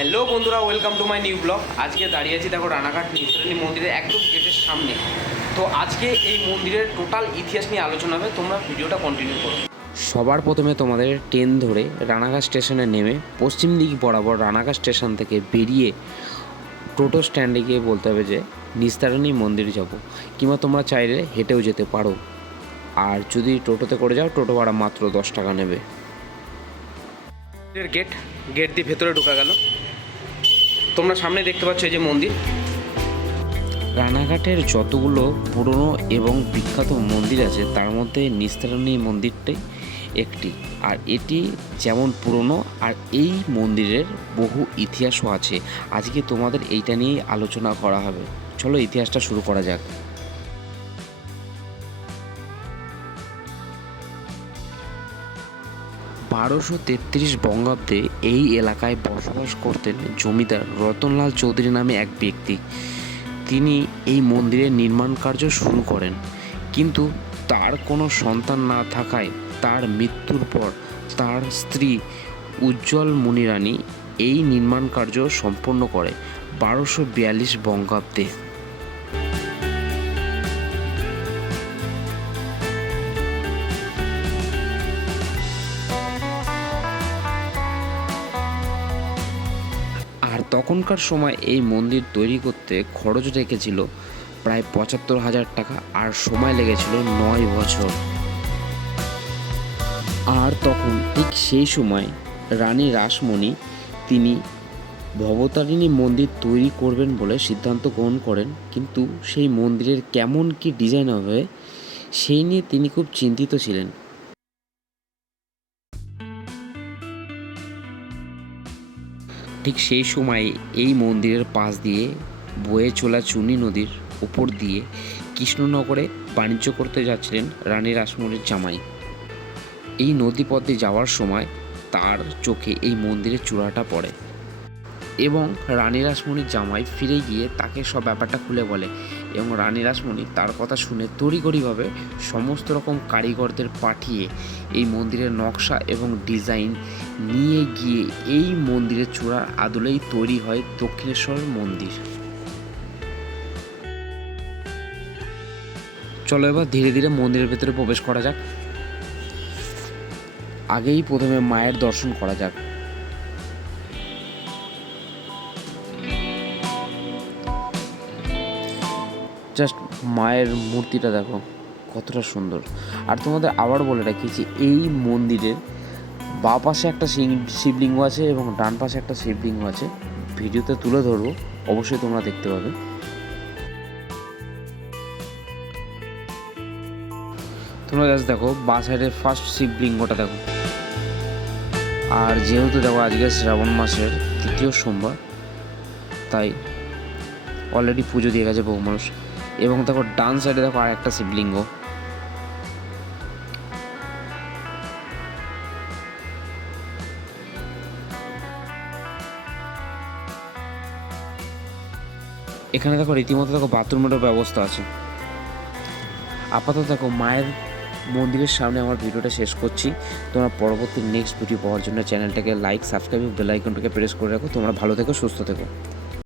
Hello বন্ধুরা, welcome to my new blog. আজকে দাঁড়িয়ে আছি দেখো রানাঘাট নিউতারিণী মন্দিরের একদম গেটের সামনে। তো আজকে এই মন্দিরের টোটাল ইতিহাস নিয়ে আলোচনা হবে, তোমরা ভিডিওটা কন্টিনিউ করো। সবার প্রথমে তোমাদের ট্রেন ধরে রানাঘাট স্টেশনে নেমে পশ্চিম দিক বরাবর রানাঘাট স্টেশন থেকে বেরিয়ে টোটো স্ট্যান্ডে গিয়ে বলতে হবে যে নিস্তারিণী মন্দির যাব, কিংবা তোমরা চাইলে হেঁটেও যেতে পারো। আর যদি টোটোতে করে যাও, টোটো ভাড়া মাত্র 10 টাকা নেবে। গেট দিয়ে ভেতরে ঢোকা গেল। তোমরা সামনে দেখতে পাচ্ছ এই যে মন্দির। রানাঘাটের যতগুলো পুরনো এবং বিখ্যাত মন্দির আছে তার মধ্যে নিস্তারিণী মন্দিরটাই একটি। আর এটি যেমন পুরনো, আর এই মন্দিরের বহু ইতিহাসও আছে। আজকে তোমাদের এইটা নিয়েই আলোচনা করা হবে। চলো ইতিহাসটা শুরু করা যাক। 1233 বঙ্গাব্দে এই এলাকায় বসবাস করতেন জমিদার রতনলাল চৌধুরী নামে এক ব্যক্তি। তিনি এই মন্দিরের নির্মাণ কার্য শুরু করেন, কিন্তু তার কোনো সন্তান না থাকায় তার মৃত্যুর পর তার স্ত্রী উজ্জ্বল মুনিরানী এই নির্মাণ কার্য সম্পন্ন করে 1242 বঙ্গাব্দে। আর তখনকার সময় এই মন্দির তৈরি করতে খরচ রেখেছিল প্রায় 75,000 টাকা, আর সময় লেগেছিল 9 বছর। আর তখন ঠিক সেই সময় রানী রাসমণি তিনি ভবতারিণী মন্দির তৈরি করবেন বলে সিদ্ধান্ত গ্রহণ করেন, কিন্তু সেই মন্দিরের কেমন কি ডিজাইন হবে সেই নিয়ে তিনি খুব চিন্তিত ছিলেন। ঠিক সেই সময় এই মন্দিরের পাশ দিয়ে বয়ে চলা চুনি নদীর উপর দিয়ে কৃষ্ণনগরে বাণিজ্য করতে যাচ্ছিলেন রানী রাসমণির জামাই। এই নদীপথে যাওয়ার সময় তার চোখে এই মন্দিরের চূড়াটা পড়ে, এবং রানী রাসমণির জামাই ফিরে গিয়ে তাকে সব ব্যাপারটা খুলে বলে, এবং রানী রাসমণি তার কথা শুনে তড়িঘড়িভাবে সমস্ত রকম কারিগরদের পাঠিয়ে এই মন্দিরের নকশা এবং ডিজাইন নিয়ে গিয়ে এই মন্দিরের চূড়ার আদলেই তৈরি হয় দক্ষিণেশ্বর মন্দির। চলো এবার ধীরে ধীরে মন্দিরের ভেতরে প্রবেশ করা যাক। আগেই প্রথমে মায়ের দর্শন করা যাক। জাস্ট মায়ের মূর্তিটা দেখো কতটা সুন্দর। আর তোমাদের আবার বলে রাখি যে এই মন্দিরের বাঁ পাশে একটা শিবলিঙ্গ আছে এবং ডান পাশে একটা শিবলিঙ্গ আছে। ভিডিওতে তুলে ধরবো, অবশ্যই তোমরা দেখতে পাবে। তোমরা জাস্ট দেখো বাঁ সাইডের ফার্স্ট শিবলিঙ্গটা দেখো। আর যেহেতু দেখো আজকে শ্রাবণ মাসের 3য় সোমবার, তাই অলরেডি পুজো দিয়ে গেছে বহু মানুষ। এবং দেখো ডান সাইডে দেখো আর একটা শিবলিঙ্গ। এখানে দেখো রীতিমতো দেখো বাথরুমেরও ব্যবস্থা আছে। আপাতত দেখো মায়ের মন্দিরের সামনে আমার ভিডিওটা শেষ করছি। তোমরা পরবর্তী নেক্সট ভিডিও পাওয়ার জন্য চ্যানেলটাকে লাইক, সাবস্ক্রাইব এবং বেল আইকনটাকে প্রেস করে রাখো। তোমরা ভালো থেকো, সুস্থ থেকো।